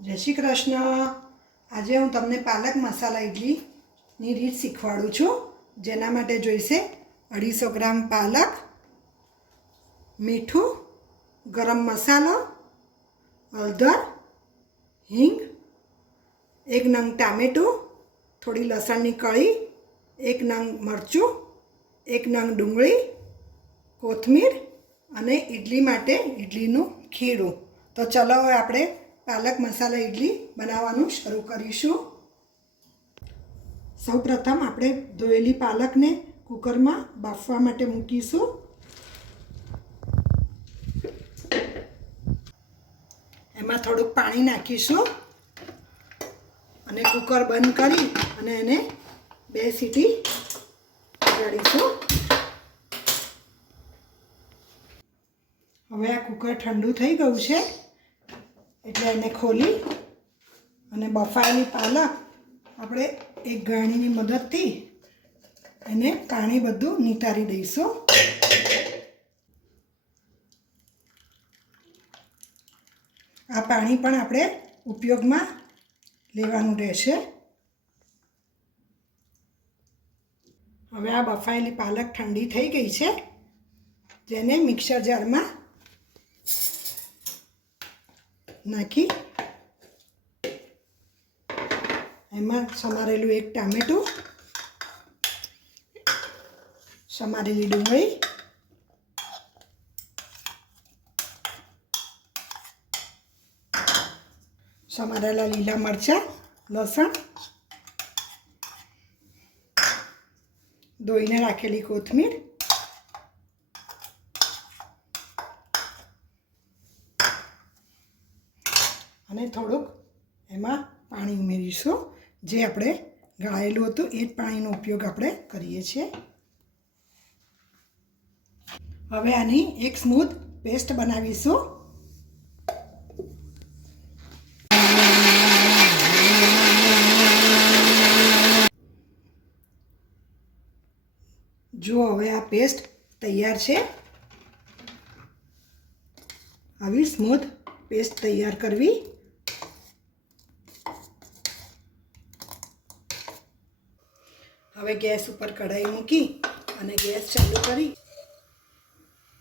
જય શ્રી કૃષ્ણ। આજે હું તમને પાલક મસાલા ઇડલીની રીત શીખવાડું છું। જેના માટે જોઈશે 250 ગ્રામ પાલક, મીઠું, ગરમ મસાલો, હળદર, હિંગ, 1 નંગ ટામેટું, થોડી લસણની કળી, 1 નંગ મરચું, 1 નંગ ડુંગળી, કોથમીર અને ઇડલી માટે ઇડલીનું ખીરું। તો ચલો હવે આપણે પાલક મસાલા ઇડલી બનાવવાનું શરૂ કરીશું। સૌપ્રથમ આપણે ધોયેલી પાલકને કુકરમાં બાફવા માટે મૂકીશું। એમાં થોડુંક પાણી નાખીશું અને કુકર બંધ કરી અને એને 2 સીટી વગાડીશું। હવે આ કુકર ઠંડુ થઈ ગયું છે એટલે એને ખોલી અને બફાયેલી પાલક આપણે એક ગાળણીની મદદથી એને પાણી બધું નિતારી દઈશું। આ પાણી પણ આપણે ઉપયોગમાં લેવાનું રહેશે। હવે આ બફાયેલી પાલક ઠંડી થઈ ગઈ છે, જેને મિક્સર જારમાં નાખી એમાં સમારેલું 1 ટામેટું, સમારેલી ડુંગળી, સમારેલા લીલા મરચાં, લસણ, ધોઈને રાખેલી કોથમીર, અને થોડુંક એમાં પાણી ઉમેરીશું। જે આપણે ગાળેલું હતું એ જ પાણીનો ઉપયોગ આપણે કરીએ છીએ। હવે આની એક સ્મૂથ પેસ્ટ બનાવીશું। જો હવે આ પેસ્ટ તૈયાર છે। આવી સ્મૂથ પેસ્ટ તૈયાર કરવી। હવે ગેસ ઉપર કઢાઈ મૂકી અને ગેસ ચાલુ કરી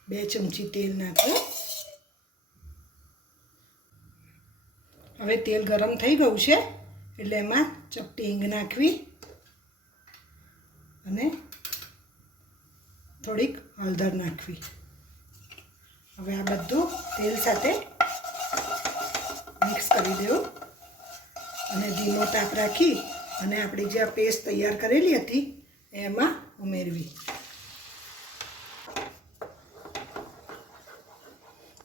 2 ચમચી તેલ નાખો। હવે તેલ ગરમ થઈ ગયું છે એટલે એમાં ચપટી હિંગ નાખવી અને થોડીક હળદર નાખવી। હવે આ બધું તેલ સાથે મિક્સ કરી દેવું અને ધીમો તાપ રાખી અને આપણી જે આ પેસ્ટ તૈયાર કરેલી હતી એમાં ઉમેરવી।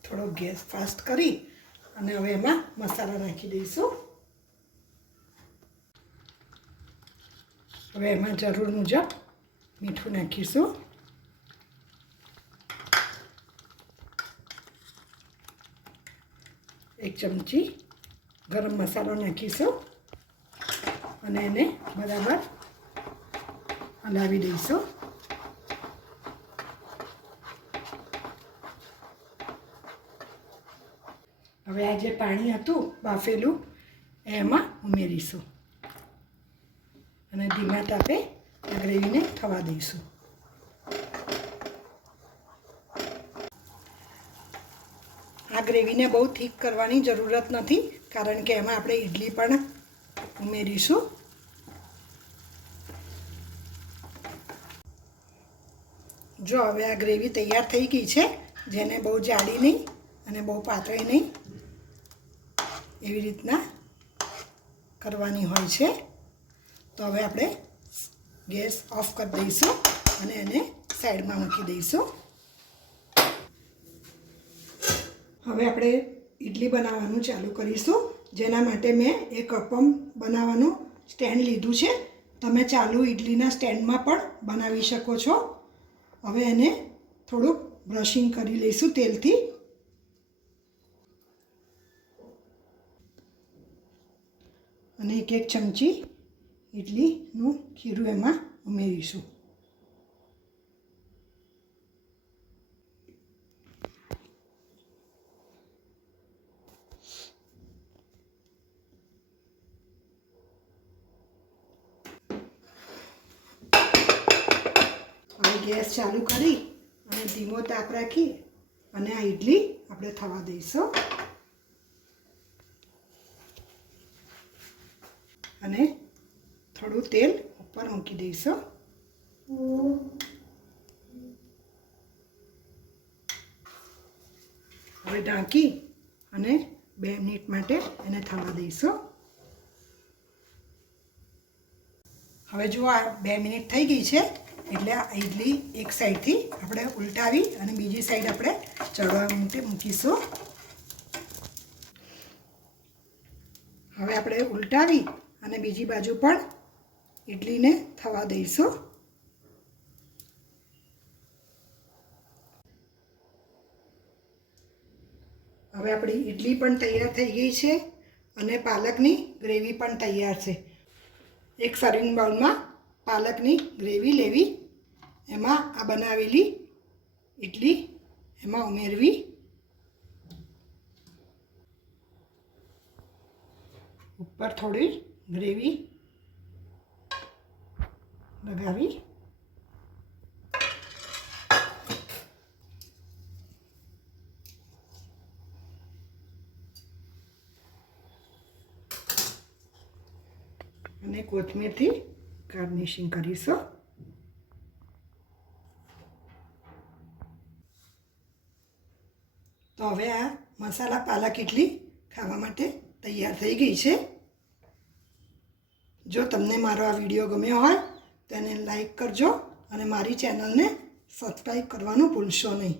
થોડો ગેસ ફાસ્ટ કરી અને હવે એમાં મસાલા નાખી દઈશું। હવે એમાં જરૂર મુજબ મીઠું નાખીશું, એક ચમચી ગરમ મસાલો નાખીશું અને એને બરાબર હલાવી દઈશું। હવે આ જે પાણી હતું બાફેલું એમાં ઉમેરીશું અને ધીમા તાપે આ ગ્રેવીને થવા દઈશું। આ ગ્રેવીને બહુ થીક કરવાની જરૂરત નથી, કારણ કે એમાં આપણે ઇડલી પણ ઉમેરીશું। જો હવે આ ગ્રેવી તૈયાર થઈ ગઈ છે, જેને બહુ જાડી નહીં અને બહુ પાતળી નહીં, એવી રીતના કરવાની હોય છે। તો હવે આપણે ગેસ ઓફ કરી દઈશું અને એને સાઈડમાં મૂકી દઈશું। હવે આપણે ઇડલી બનાવવાનું ચાલુ કરીશું। જેના માટે મેં એક અપમ બનાવવાનું સ્ટેન્ડ લીધું છે। તમે ચાલુ ઇડલીના સ્ટેન્ડમાં પણ બનાવી શકો છો। હવે એને થોડુંક બ્રશિંગ કરી લઈશું તેલથી અને 1 ચમચી ઇડલીનું ખીરું એમાં ઉમેરીશું। ગેસ ચાલુ કરી અને ધીમો તાપ રાખી અને આ ઇડલી આપણે થવા દઈશું અને થોડું તેલ ઉપર મૂકી દઈશું હવે ઢાંકી અને 2 મિનિટ માટે એને થવા દઈશું હવે જો આ 2 મિનિટ થઈ ગઈ છે એટલે આ ઇડલી એક સાઈડથી આપણે ઉલટાવી અને બીજી સાઈડ આપણે ચડવા માટે મૂકીશું હવે આપણે ઉલટાવી અને બીજી બાજુ પણ ઇડલીને થવા દઈશું હવે આપણી ઇડલી પણ તૈયાર થઈ ગઈ છે અને પાલકની ગ્રેવી પણ તૈયાર છે એક સર્વિંગ બાઉલમાં પાલકની ગ્રેવી લેવી એમાં આ બનાવેલી ઇડલી એમાં ઉમેરવી ઉપર થોડી ગ્રેવી લગાવી અને કોથમીરથી ગાર્નિશિંગ કરીશું તો હવે આ મસાલા પાલક ઇડલી ખાવા માટે તૈયાર થઈ ગઈ છે જો તમને મારો આ વિડીયો ગમ્યો હોય તો એને લાઈક કરજો અને મારી ચેનલને સબસ્ક્રાઈબ કરવાનું ભૂલશો નહીં